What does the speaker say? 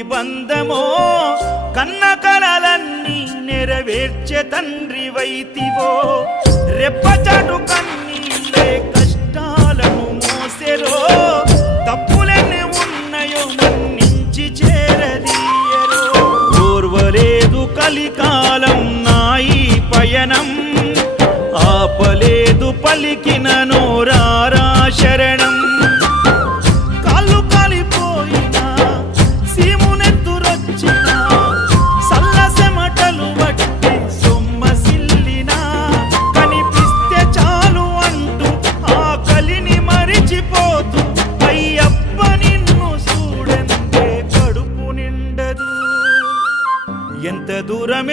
ఎంతటి బంధమో కన్న కలలన్నీ నెరవేర్చే తండ్రి వైతివో రెప్పచాటు కన్నీళ్ళే కష్టాలను మోసెరో తప్పులెన్ని ఉన్నాయో మన్నించి చేరదీయరో ఓర్వలేదు కలికాలం నాయి పయనం ఆపలేదు పలికిన నోరారా శరణం కాళ్ళు కాలిపోయినా సీమునెత్తురొచ్చినా సల్లసెమటలు వట్టి సొమ్మసిల్లినా కనిపిస్తే చాలు అంటూ ఆ కలిని మరిచిపోతూ అయ్యప్ప నిన్ను చూడంతే కడుపు నిండదు ఎంత దూరం